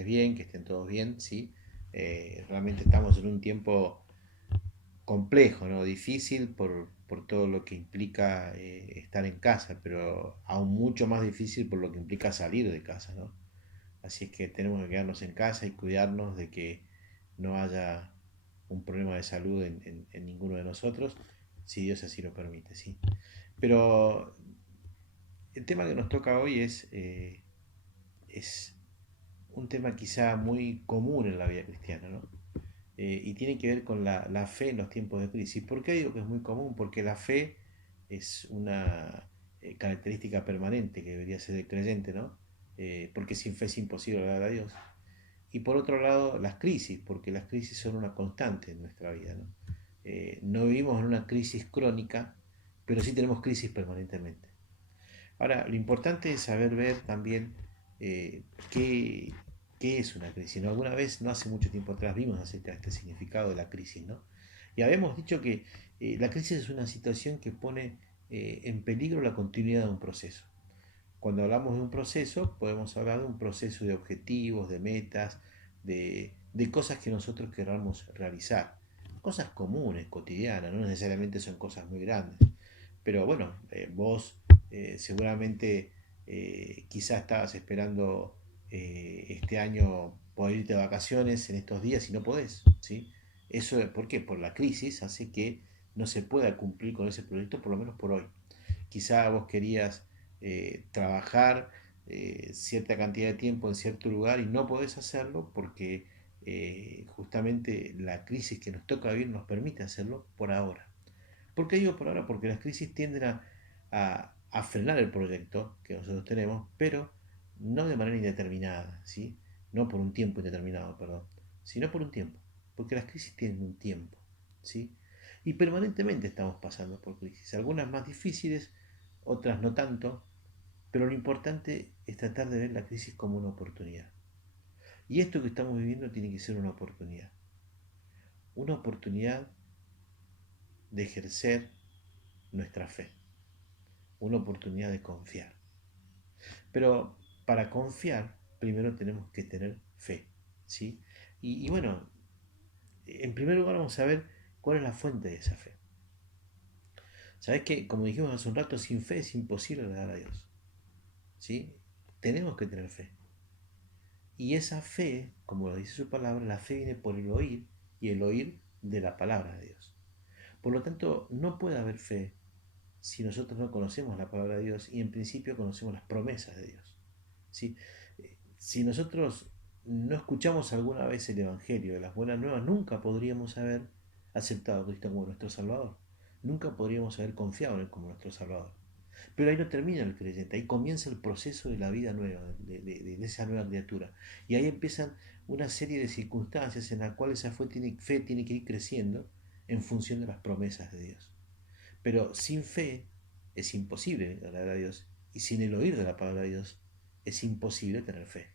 estés bien, que estén todos bien, ¿sí? Realmente estamos en un tiempo complejo, ¿no? Difícil por todo lo que implica estar en casa, pero aún mucho más difícil por lo que implica salir de casa, ¿no? Así es que tenemos que quedarnos en casa y cuidarnos de que no haya un problema de salud en ninguno de nosotros, si Dios así lo permite, ¿sí? Pero el tema que nos toca hoy es un tema quizá muy común en la vida cristiana, ¿no? Y tiene que ver con la fe en los tiempos de crisis. ¿Por qué digo que es muy común? Porque la fe es una característica permanente que debería ser del creyente, ¿no? Porque sin fe es imposible agradar a Dios. Y por otro lado, las crisis, porque las crisis son una constante en nuestra vida, ¿no? No vivimos en una crisis crónica, pero sí tenemos crisis permanentemente. Ahora, lo importante es saber ver también eh, qué, qué es una crisis, ¿no? Alguna vez, no hace mucho tiempo atrás, vimos acerca de este significado de la crisis, ¿no? Y habíamos dicho que la crisis es una situación que pone en peligro la continuidad de un proceso. Cuando hablamos de un proceso, podemos hablar de un proceso de objetivos, de metas, de cosas que nosotros queramos realizar. Cosas comunes, cotidianas, no necesariamente son cosas muy grandes. Pero bueno, vos seguramente quizás estabas esperando este año poder irte de vacaciones en estos días y no podés, ¿sí? Eso, ¿por qué? Por la crisis hace que no se pueda cumplir con ese proyecto, por lo menos por hoy. Quizá vos querías trabajar cierta cantidad de tiempo en cierto lugar y no podés hacerlo porque justamente la crisis que nos toca vivir nos permite hacerlo por ahora. ¿Por qué digo por ahora? Porque las crisis tienden a frenar el proyecto que nosotros tenemos, pero no de manera indeterminada, ¿sí? No por un tiempo indeterminado, perdón, sino por un tiempo, porque las crisis tienen un tiempo, ¿sí? Y permanentemente estamos pasando por crisis, algunas más difíciles, otras no tanto, pero lo importante es tratar de ver la crisis como una oportunidad. Y esto que estamos viviendo tiene que ser una oportunidad de ejercer nuestra fe, una oportunidad de confiar. Pero para confiar, primero tenemos que tener fe, ¿sí? Y bueno, en primer lugar vamos a ver cuál es la fuente de esa fe. ¿Sabes que como dijimos hace un rato, sin fe es imposible agradar a Dios, ¿sí? Tenemos que tener fe. Y esa fe, como lo dice su palabra, la fe viene por el oír y el oír de la palabra de Dios. Por lo tanto, no puede haber fe si nosotros no conocemos la palabra de Dios y en principio conocemos las promesas de Dios. ¿Sí? Si nosotros no escuchamos alguna vez el Evangelio de las buenas nuevas, nunca podríamos haber aceptado a Cristo como nuestro Salvador. Nunca podríamos haber confiado en Él como nuestro Salvador. Pero ahí no termina el creyente, ahí comienza el proceso de la vida nueva, de esa nueva criatura. Y ahí empiezan una serie de circunstancias en las cuales esa fe tiene que ir creciendo en función de las promesas de Dios. Pero sin fe es imposible agradar a Dios. Y sin el oír de la palabra de Dios es imposible tener fe.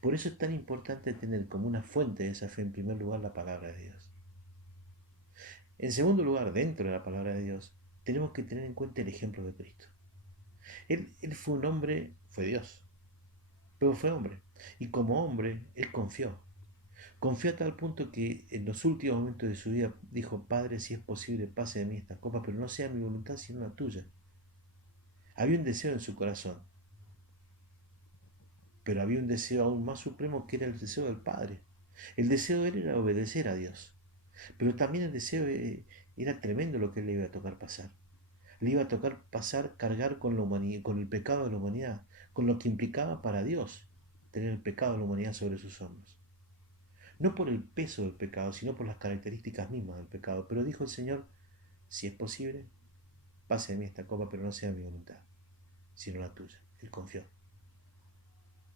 Por eso es tan importante tener como una fuente de esa fe en primer lugar la palabra de Dios. En segundo lugar, dentro de la palabra de Dios, tenemos que tener en cuenta el ejemplo de Cristo. Él fue un hombre, fue Dios, pero fue hombre. Y como hombre, él confió. Confió a tal punto que en los últimos momentos de su vida dijo, Padre, si es posible, pase de mí esta copa, pero no sea mi voluntad, sino la tuya. Había un deseo en su corazón, pero había un deseo aún más supremo que era el deseo del Padre. El deseo de él era obedecer a Dios, pero también el deseo era tremendo lo que le iba a tocar pasar. Le iba a tocar pasar, cargar con la humanidad, con el pecado de la humanidad, con lo que implicaba para Dios tener el pecado de la humanidad sobre sus hombros. No por el peso del pecado, sino por las características mismas del pecado. Pero dijo el Señor, si es posible, pase de mí esta copa, pero no sea mi voluntad, sino la tuya. Él confió.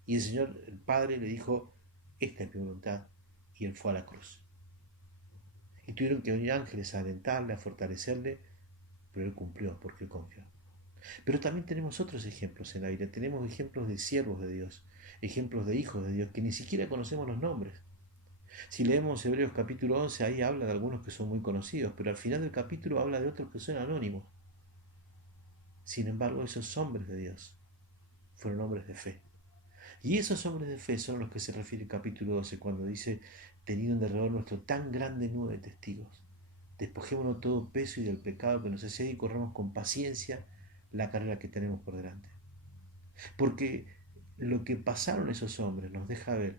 Y el Señor, el Padre, le dijo, esta es mi voluntad, y él fue a la cruz. Y tuvieron que venir ángeles a alentarle, a fortalecerle, pero él cumplió porque él confió. Pero también tenemos otros ejemplos en la Biblia. Tenemos ejemplos de siervos de Dios, ejemplos de hijos de Dios, que ni siquiera conocemos los nombres. Si leemos Hebreos capítulo 11, ahí habla de algunos que son muy conocidos, pero al final del capítulo habla de otros que son anónimos. Sin embargo, esos hombres de Dios fueron hombres de fe. Y esos hombres de fe son a los que se refiere el capítulo 12 cuando dice, teniendo en derredor nuestro tan grande nube de testigos, despojémonos todo peso y del pecado que nos asedia y corramos con paciencia la carrera que tenemos por delante. Porque lo que pasaron esos hombres nos deja ver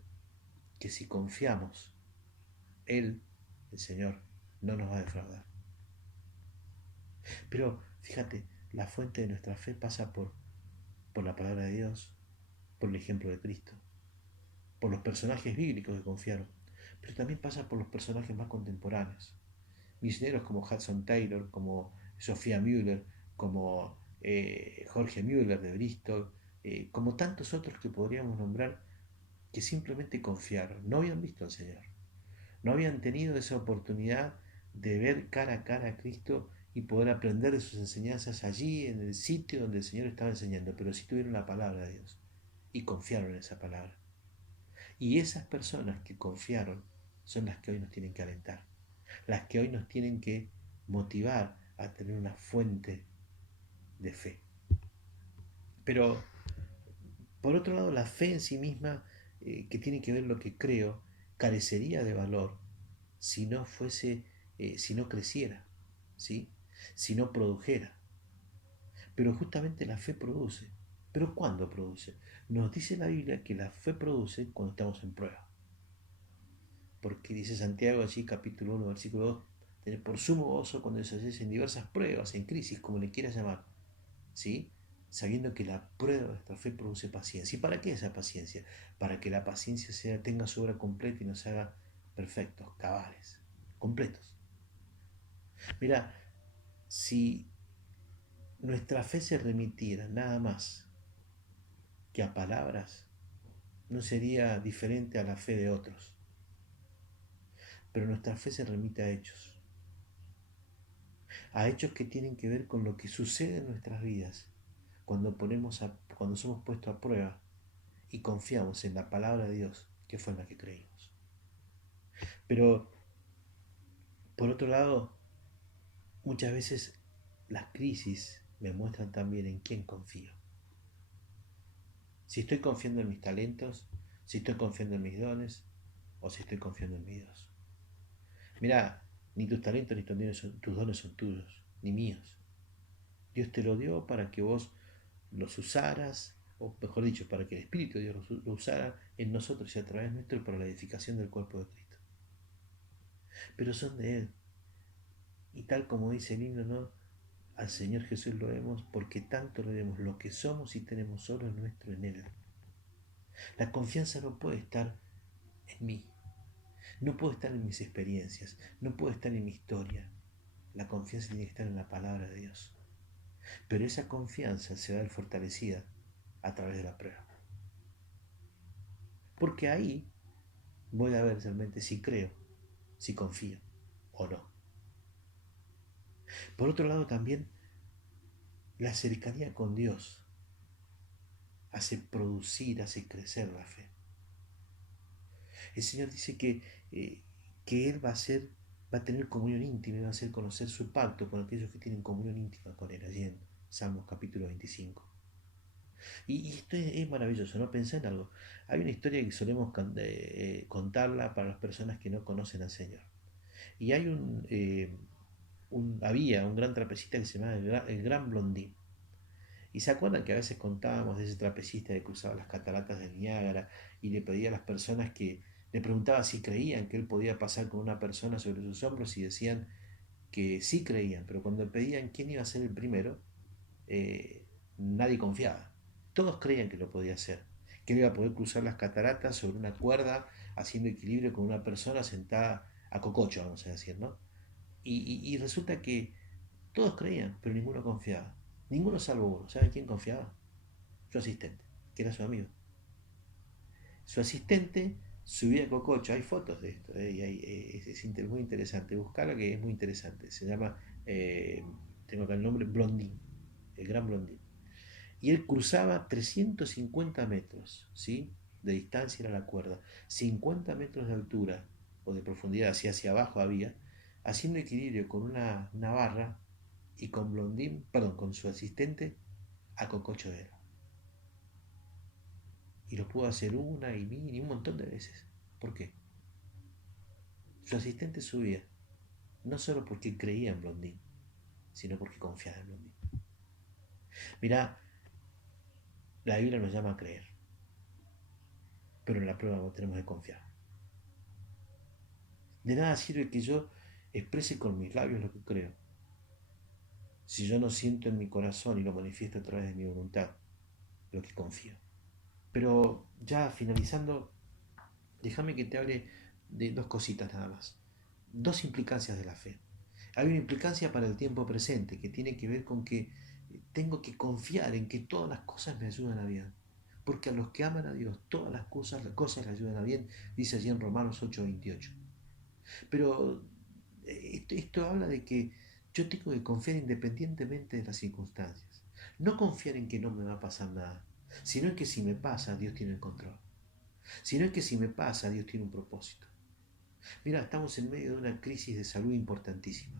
que si confiamos, Él, el Señor, no nos va a defraudar. Pero fíjate, la fuente de nuestra fe pasa por la palabra de Dios, por el ejemplo de Cristo, por los personajes bíblicos que confiaron, pero también pasa por los personajes más contemporáneos. Misioneros como Hudson Taylor, como Sofía Müller, como Jorge Müller de Bristol, como tantos otros que podríamos nombrar que simplemente confiaron, no habían visto al Señor, no habían tenido esa oportunidad de ver cara a cara a Cristo y poder aprender de sus enseñanzas allí en el sitio donde el Señor estaba enseñando, pero sí tuvieron la palabra de Dios y confiaron en esa palabra. Y esas personas que confiaron son las que hoy nos tienen que alentar, las que hoy nos tienen que motivar a tener una fuente de fe. Pero por otro lado, la fe en sí misma, que tiene que ver lo que creo, carecería de valor si no fuese, si no creciera, ¿sí? Si no produjera. Pero justamente la fe produce. ¿Pero cuándo produce? Nos dice la Biblia que la fe produce cuando estamos en prueba. Porque dice Santiago allí, capítulo 1, versículo 2, tener por sumo gozo cuando se halléis en diversas pruebas, en crisis, como le quieras llamar, ¿sí? Sabiendo que la prueba de nuestra fe produce paciencia. ¿Y para qué esa paciencia? Para que la paciencia tenga su obra completa y nos haga perfectos, cabales, completos. Mira, si nuestra fe se remitiera nada más que a palabras, no sería diferente a la fe de otros. Pero nuestra fe se remite a hechos que tienen que ver con lo que sucede en nuestras vidas cuando somos puestos a prueba y confiamos en la palabra de Dios, que fue en la que creímos. Pero, por otro lado, muchas veces las crisis me muestran también en quién confío. Si estoy confiando en mis talentos, si estoy confiando en mis dones, o si estoy confiando en mi Dios. Mira, ni tus talentos ni tus dones son tuyos, ni míos. Dios te lo dio para que vos los usaras, o mejor dicho, para que el Espíritu de Dios lo usara en nosotros y a través nuestro para la edificación del cuerpo de Cristo. Pero son de Él. Y tal como dice el himno, ¿no? Al Señor Jesús lo vemos porque tanto lo vemos, lo que somos y tenemos solo es nuestro en Él. La confianza no puede estar en mí, no puede estar en mis experiencias, no puede estar en mi historia. La confianza tiene que estar en la palabra de Dios. Pero esa confianza se va a ver fortalecida a través de la prueba. Porque ahí voy a ver realmente si creo, si confío o no. Por otro lado también, la cercanía con Dios hace producir, hace crecer la fe. El Señor dice que Él va a tener comunión íntima y va a hacer conocer su pacto con aquellos que tienen comunión íntima con Él, allí en Salmos capítulo 25. Y esto es maravilloso, ¿no? Pensá en algo. Hay una historia que solemos contarla para las personas que no conocen al Señor. Y hay había un gran trapecista que se llamaba el Gran Blondín. Y se acuerdan que a veces contábamos de ese trapecista que cruzaba las cataratas del Niágara y le pedía a las personas le preguntaba si creían que él podía pasar con una persona sobre sus hombros y decían que sí creían, pero cuando pedían quién iba a ser el primero, nadie confiaba. Todos creían que lo podía hacer, que él iba a poder cruzar las cataratas sobre una cuerda, haciendo equilibrio con una persona sentada a cococho, vamos a decir, ¿no? Y resulta que todos creían, pero ninguno confiaba. Ninguno salvo uno. ¿Saben quién confiaba? Su asistente, que era su amigo. Su asistente subía a cococho. Hay fotos de esto, y es muy interesante. Buscarla que es muy interesante. Se llama, tengo acá el nombre, Blondín, el gran Blondín. Y él cruzaba 350 metros, ¿sí? De distancia era la cuerda, 50 metros de altura o de profundidad, hacia abajo había, haciendo equilibrio con una barra y con Blondín, perdón, con su asistente a cococho de él. Y lo pudo hacer una y mil y un montón de veces. ¿Por qué? Su asistente subía, no solo porque creía en Blondín, sino porque confiaba en Blondín. Mirá, la Biblia nos llama a creer, pero en la prueba no tenemos que confiar. De nada sirve que yo exprese con mis labios lo que creo, si yo no siento en mi corazón y lo manifiesto a través de mi voluntad, lo que confío. Pero ya finalizando, déjame que te hable de dos cositas nada más. Dos implicancias de la fe. Hay una implicancia para el tiempo presente que tiene que ver con que tengo que confiar en que todas las cosas me ayudan a bien. Porque a los que aman a Dios, todas las cosas le ayudan a bien, dice allí en Romanos 8:28. Pero esto habla de que yo tengo que confiar independientemente de las circunstancias. No confiar en que no me va a pasar nada, sino en que si me pasa, Dios tiene el control. Sino en que si me pasa, Dios tiene un propósito. Mira, estamos en medio de una crisis de salud importantísima.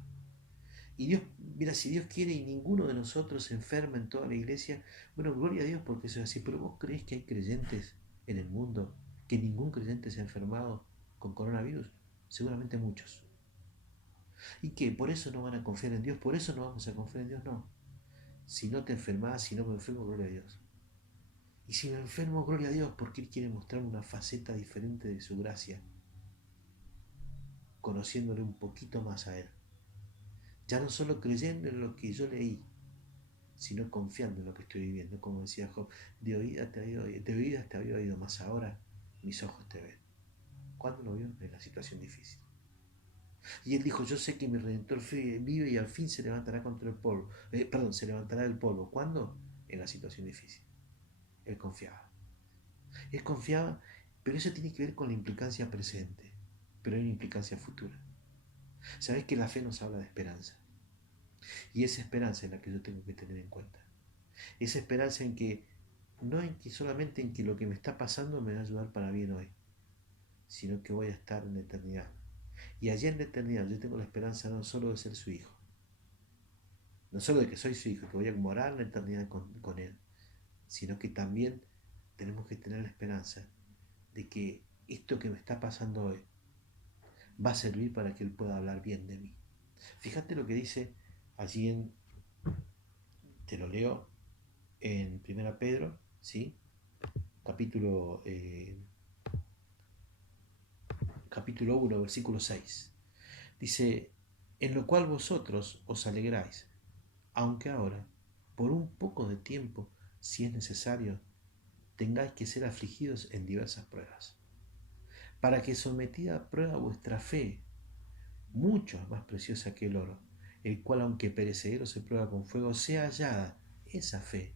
Y Dios, mira, si Dios quiere y ninguno de nosotros se enferma en toda la iglesia, bueno, gloria a Dios porque eso es así, pero vos creés que hay creyentes en el mundo, que ningún creyente se ha enfermado con coronavirus, seguramente muchos. ¿Y qué? ¿Por eso no van a confiar en Dios? ¿Por eso no vamos a confiar en Dios? No. Si no te enfermas, si no me enfermo, gloria a Dios. Y si me enfermo, gloria a Dios, porque Él quiere mostrarme una faceta diferente de su gracia, conociéndole un poquito más a Él. Ya no solo creyendo en lo que yo leí, sino confiando en lo que estoy viviendo. Como decía Job, de oídas te había oído, más ahora mis ojos te ven. ¿Cuándo lo vio? En la situación difícil. Y él dijo, yo sé que mi Redentor vive y al fin se levantará contra el polvo. Se levantará del polvo. ¿Cuándo? En la situación difícil. Él confiaba. Él confiaba, pero eso tiene que ver con la implicancia presente. Pero hay una implicancia futura. Sabes que la fe nos habla de esperanza. Y esa esperanza es la que yo tengo que tener en cuenta. Esa esperanza en que, no en que solamente en que lo que me está pasando me va a ayudar para bien hoy, sino que voy a estar en la eternidad. Y allá en la eternidad yo tengo la esperanza no solo de ser su hijo, no solo de que soy su hijo, que voy a morar en la eternidad con él, sino que también tenemos que tener la esperanza de que esto que me está pasando hoy va a servir para que él pueda hablar bien de mí. Fíjate lo que dice allí te lo leo en 1 Pedro, ¿sí? Capítulo, capítulo 1, versículo 6. Dice, en lo cual vosotros os alegráis, aunque ahora, por un poco de tiempo, si es necesario, tengáis que ser afligidos en diversas pruebas, para que sometida a prueba vuestra fe, mucho más preciosa que el oro, el cual aunque perecedero se prueba con fuego, sea hallada esa fe,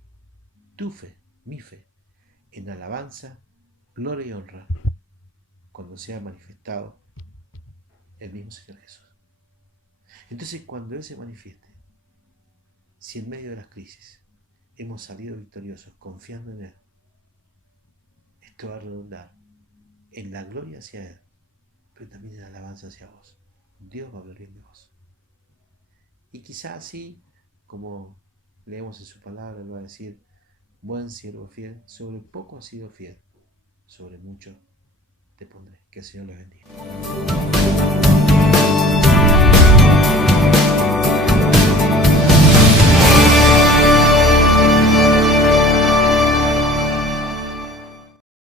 tu fe, mi fe, en alabanza, gloria y honra, cuando sea manifestado el mismo Señor Jesús. Entonces, cuando Él se manifieste, si en medio de las crisis hemos salido victoriosos confiando en Él, esto va a redundar en la gloria hacia Él, pero también en la alabanza hacia vos. Dios va a hablar bien de vos. Y quizás así, como leemos en su palabra, Él va a decir, buen siervo fiel, sobre poco has sido fiel, sobre mucho te pondré. Que el Señor les bendiga.